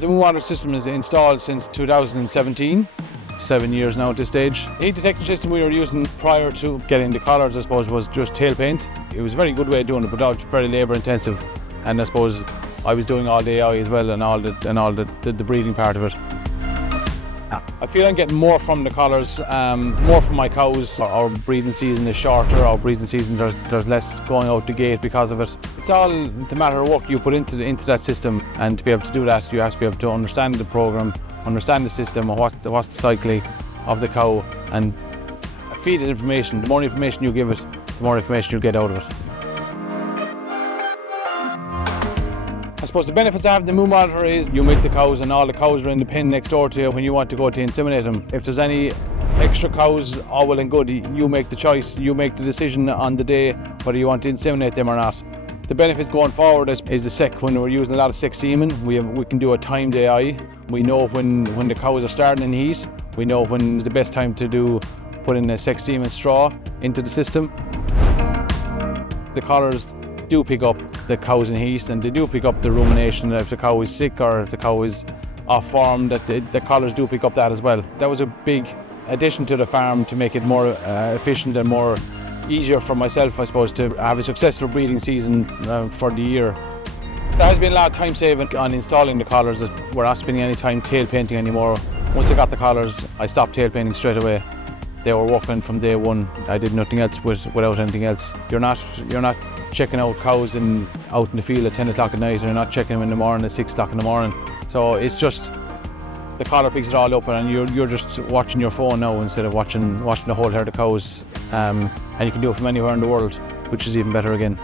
The MooMonitor system is installed since 2017, 7 years now at this stage. The heat detection system we were using prior to getting the collars, I suppose, was just tail paint. It was a very good way of doing it, but now it's very labour intensive, and I suppose I was doing all the AI as well and all the breeding part of it. I feel I'm getting more from the collars, more from my cows. Our breeding season is shorter, our breeding season there's less going out the gate because of it. It's all the matter of work you put into that system, and to be able to do that you have to be able to understand the program, understand the system, what's the cycle of the cow, and feed it information. The more information you give it, the more information you get out of it. I suppose the benefits of having the MooMonitor is you milk the cows and all the cows are in the pen next door to you when you want to go to inseminate them. If there's any extra cows, all well and good, you make the choice, you make the decision on the day whether you want to inseminate them or not. The benefits going forward is the sec. When we're using a lot of sec semen, we can do a timed AI. We know when the cows are starting in heat, we know when is the best time to put in a sec semen straw into the system. The collars do pick up the cows in heat, and they do pick up the rumination. If the cow is sick or if the cow is off form, that the collars do pick up that as well. That was a big addition to the farm to make it more efficient and more easier for myself, I suppose, to have a successful breeding season for the year. There has been a lot of time saving on installing the collars. We're not spending any time tail painting anymore. Once I got the collars, I stopped tail painting straight away. They were working from day one. I did nothing else without anything else. You're not checking out cows out in the field at 10 o'clock at night, and you're not checking them in the morning at 6 o'clock in the morning. So it's just the collar picks it all up, and you're just watching your phone now instead of watching the whole herd of cows. And you can do it from anywhere in the world, which is even better again.